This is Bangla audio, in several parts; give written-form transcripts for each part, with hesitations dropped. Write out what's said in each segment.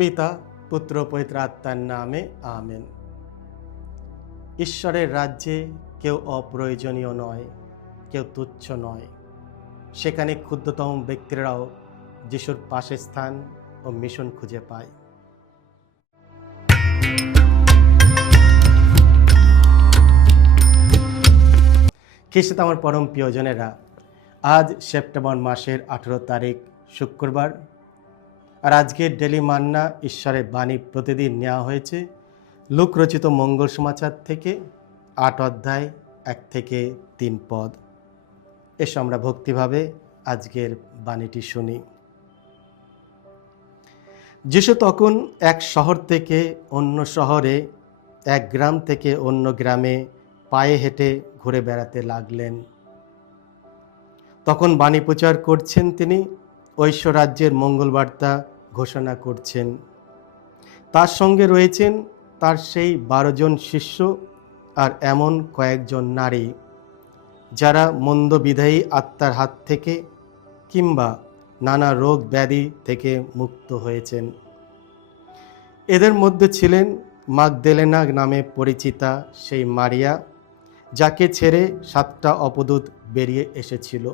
পিতা পুত্র পবিত্র আত্মার নামে আমেন। ঈশ্বরের রাজ্যে কেউ অপ্রয়োজনীয় নয়, কেউ তুচ্ছ নয়। সেখানে ক্ষুদ্রতম ব্যক্তিরাও যিশুর পাশে স্থান ও মিশন খুঁজে পায়। খ্রিস্টে আমার পরম প্রিয়জনেরা, আজ সেপ্টেম্বর মাসের 18 তারিখ শুক্রবার। আর আজকের ডেলি মান্না ঈশ্বরের বাণী প্রতিদিন নেওয়া হয়েছে লূক রচিত মঙ্গল সমাচার থেকে 8 অধ্যায় 1 থেকে 3 পদ। এসো আমরা ভক্তিভাবে আজকের বাণীটি শুনি। যিশু তখন এক শহর থেকে অন্য শহরে, এক গ্রাম থেকে অন্য গ্রামে পায়ে হেঁটে ঘুরে বেড়াতে লাগলেন। তখন বাণী প্রচার করছেন তিনি, ঐশ্বর রাজ্যের মঙ্গলবার্তা ঘোষণা করছেন। তার সঙ্গে রয়েছেন তার সেই 12 জন শিষ্য আর এমন কয়েকজন নারী যারা মন্দবিধায়ী আত্মার হাত থেকে কিংবা নানা রোগ ব্যাধি থেকে মুক্ত হয়েছেন। এদের মধ্যে ছিলেন মাগদলেনা নামে পরিচিতা সেই মারিয়া, যাকে ছেড়ে 7টা অপদূত বেরিয়ে এসেছিল।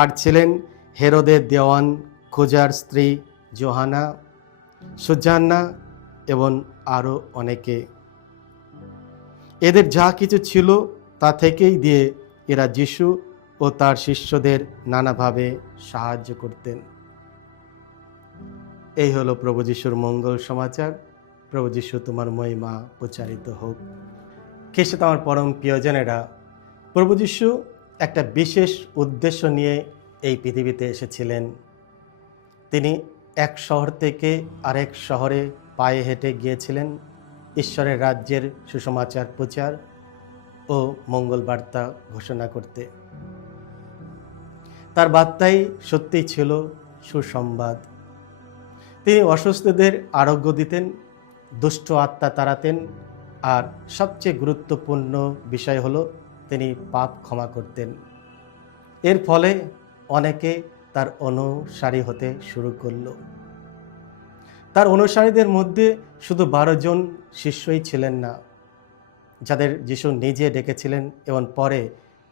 আর ছিলেন হেরোদের দেওয়ান খোজার স্ত্রী যোহানা, সুজান্না এবং আরও অনেকে। এদের যা কিছু ছিল তা থেকেই দিয়ে এরা যিশু ও তার শিষ্যদের নানাভাবে সাহায্য করতেন। এই হলো প্রভু যিশুর মঙ্গল সমাচার। প্রভু যিশু তোমার মহিমা প্রচারিত হোক। খ্রিস্টে আমার পরম প্রিয়জনেরা, প্রভু যিশু একটা বিশেষ উদ্দেশ্য নিয়ে এই পৃথিবীতে এসেছিলেন। তিনি এক শহর থেকে আরেক শহরে পায়ে হেঁটে গিয়েছিলেন ঈশ্বরের রাজ্যের সুসমাচার প্রচার ও মঙ্গল বার্তা ঘোষণা করতে। তার বার্তাই সত্যিই ছিল সুসংবাদ। তিনি অসুস্থদের আরোগ্য দিতেন, দুষ্ট আত্মা তাড়াতেন, আর সবচেয়ে গুরুত্বপূর্ণ বিষয় হলো তিনি পাপ ক্ষমা করতেন। এর ফলে অনেকে তার অনুসারী হতে শুরু করল। তার অনুসারীদের মধ্যে শুধু 12 জন শিষ্যই ছিলেন না, যাদের যিশু নিজে ডেকেছিলেন এবং পরে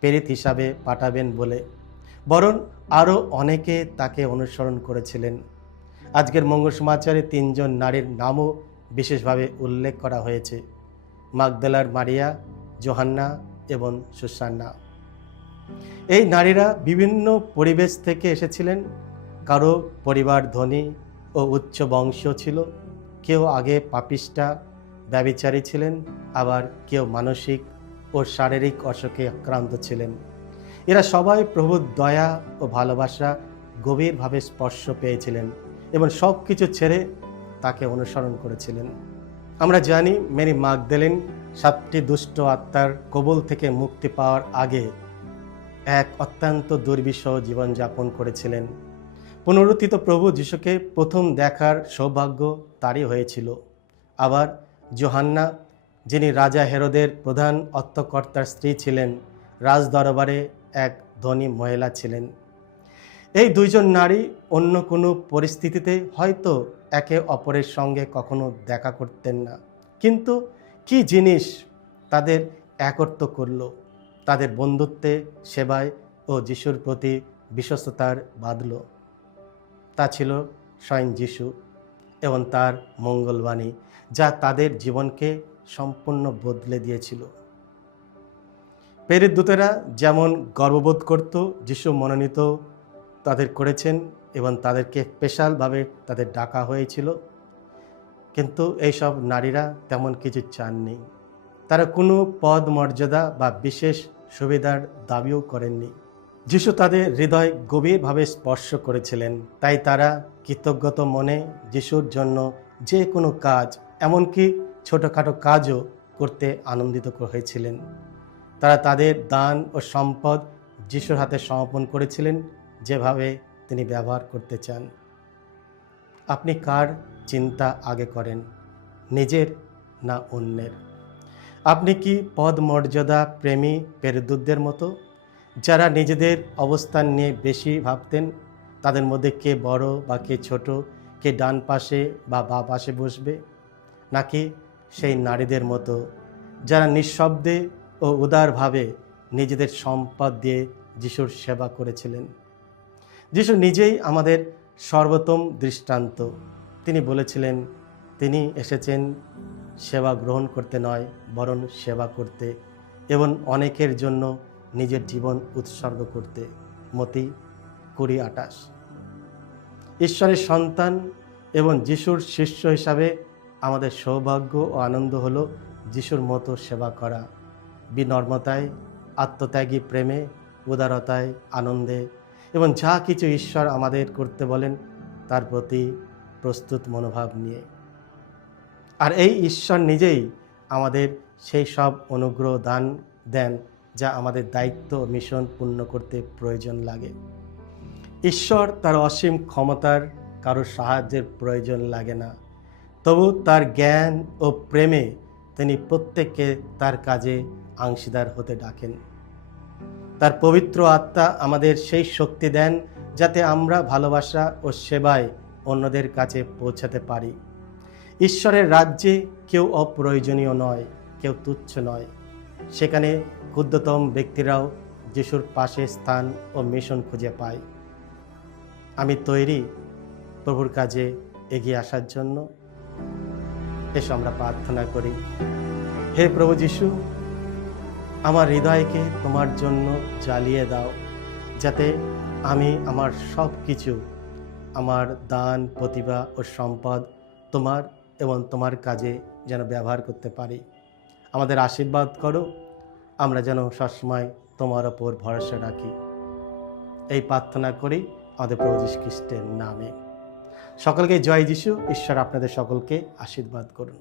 প্রেরিত হিসাবে পাঠাবেন বলে, বরং আরও অনেকে তাকে অনুসরণ করেছিলেন। আজকের মঙ্গল সমাচারে 3 জন নারীর নামও বিশেষভাবে উল্লেখ করা হয়েছে: মাগদলার মারিয়া, যোহান্না এবং সুসান্না। এই নারীরা বিভিন্ন পরিবেশ থেকে এসেছিলেন। কারো পরিবার ধনী ও উচ্চ বংশীয় ছিল, কেউ আগে পাপিষ্ঠা ব্যভিচারী ছিলেন, আবার কেউ মানসিক ও শারীরিক অসুখে আক্রান্ত ছিলেন। এরা সবাই প্রভুর দয়া ও ভালোবাসা গভীরভাবে স্পর্শ পেয়েছিলেন এবং সব কিছু ছেড়ে তাকে অনুসরণ করেছিলেন। আমরা জানি মেরি মাগদলেন 7টি দুষ্ট আত্মার কবল থেকে মুক্তি পাওয়ার আগে এক অত্যন্ত দুর্বিষহ জীবনযাপন করেছিলেন। পুনরুত্থিত প্রভু যিশুকে প্রথম দেখার সৌভাগ্য তারই হয়েছিল। আবার যোহান্না, যিনি রাজা হেরোদের প্রধান অর্থকর্তার স্ত্রী ছিলেন, রাজদরবারে এক ধনী মহিলা ছিলেন। এই 2 জন নারী অন্য কোনো পরিস্থিতিতে হয়তো একে অপরের সঙ্গে কখনো দেখা করতেন না, কিন্তু কি জিনিস তাদের একত্র করল? তাদের বন্ধুত্বে, সেবায় ও যিশুর প্রতি বিশ্বস্ততার বাঁধল। তা ছিল স্বয়ং যিশু এবং তার মঙ্গলবাণী, যা তাদের জীবনকে সম্পূর্ণ বদলে দিয়েছিল। প্রেরিত দূতেরা যেমন গর্ববোধ করত যিশু মনোনীত তাদের করেছেন এবং তাদেরকে স্পেশালভাবে তাদের ডাকা হয়েছিল, কিন্তু এইসব নারীরা তেমন কিছু চাননি। তারা কোনো পদ মর্যাদা বা বিশেষ সুবিধার দাবিও করেননি। যিশু তাদের হৃদয় গভীরভাবে স্পর্শ করেছিলেন, তাই তারা কৃতজ্ঞত মনে যিশুর জন্য যে কোনো কাজ, এমনকি ছোটোখাটো কাজও করতে আনন্দিত হয়েছিলেন। তারা তাদের দান ও সম্পদ যিশুর হাতে সমর্পণ করেছিলেন, যেভাবে তিনি ব্যবহার করতে চান। আপনি কার চিন্তা আগে করেন, নিজের না অন্যের? আপনি কি পদ মর্যাদা প্রেমী প্রেরিতদের মতো, যারা নিজেদের অবস্থান নিয়ে বেশি ভাবতেন? তাদের মধ্যে কে বড় বা কে ছোট, কে ডান পাশে বা বাঁ পাশে বসবে, নাকি সেই নারীদের মতো যারা নিঃশব্দে ও উদারভাবে নিজেদের সম্পদ দিয়ে যিশুর সেবা করেছিলেন। যিশু নিজেই আমাদের সর্বোত্তম দৃষ্টান্ত। তিনি বলেছিলেন তিনি এসেছেন সেবা গ্রহণ করতে নয়, বরং সেবা করতে এবং অনেকের জন্য নিজের জীবন উৎসর্গ করতে। মতি 20:28। ঈশ্বরের সন্তান এবং যিশুর শিষ্য হিসাবে আমাদের সৌভাগ্য ও আনন্দ হলো যিশুর মতো সেবা করা, বিনম্রতায়, আত্মত্যাগী প্রেমে, উদারতায়, আনন্দে এবং যা কিছু ঈশ্বর আমাদের করতে বলেন তার প্রতি প্রস্তুত মনোভাব নিয়ে। আর এই ঈশ্বর নিজেই আমাদের সেই সব অনুগ্রহ দান দেন যা আমাদের দায়িত্ব ও মিশন পূর্ণ করতে প্রয়োজন লাগে। ঈশ্বর তার অসীম ক্ষমতার কারো সাহায্যের প্রয়োজন লাগে না, তবু তার জ্ঞান ও প্রেমে তিনি প্রত্যেককে তার কাজে অংশীদার হতে ডাকেন। তার পবিত্র আত্মা আমাদের সেই শক্তি দেন যাতে আমরা ভালোবাসা ও সেবায় অন্যদের কাছে পৌঁছাতে পারি। ঈশ্বরের রাজ্যে কেউ অপ্রয়োজনীয় নয়, কেউ তুচ্ছ নয়। সেখানে ক্ষুদ্রতম ব্যক্তিরাও যিশুর পাশে স্থান ও মিশন খুঁজে পায়। আমি তৈরি প্রভুর কাজে এগিয়ে আসার জন্য। এসো আমরা প্রার্থনা করি। হে প্রভু যিশু, আমার হৃদয়কে তোমার জন্য জ্বালিয়ে দাও, যাতে আমি আমার সব কিছু, আমার দান, প্রতিভা ও সম্পদ তোমার এবং তোমার কাজে যেন ব্যবহার করতে পারি। আমাদের আশীর্বাদ করো, আমরা যেন সবসময় তোমার ওপর ভরসা রাখি। এই প্রার্থনা করি আমাদের প্রভু যীশু খ্রিস্টের নামে। সকলকে জয় যিশু। ঈশ্বর আপনাদের সকলকে আশীর্বাদ করুন।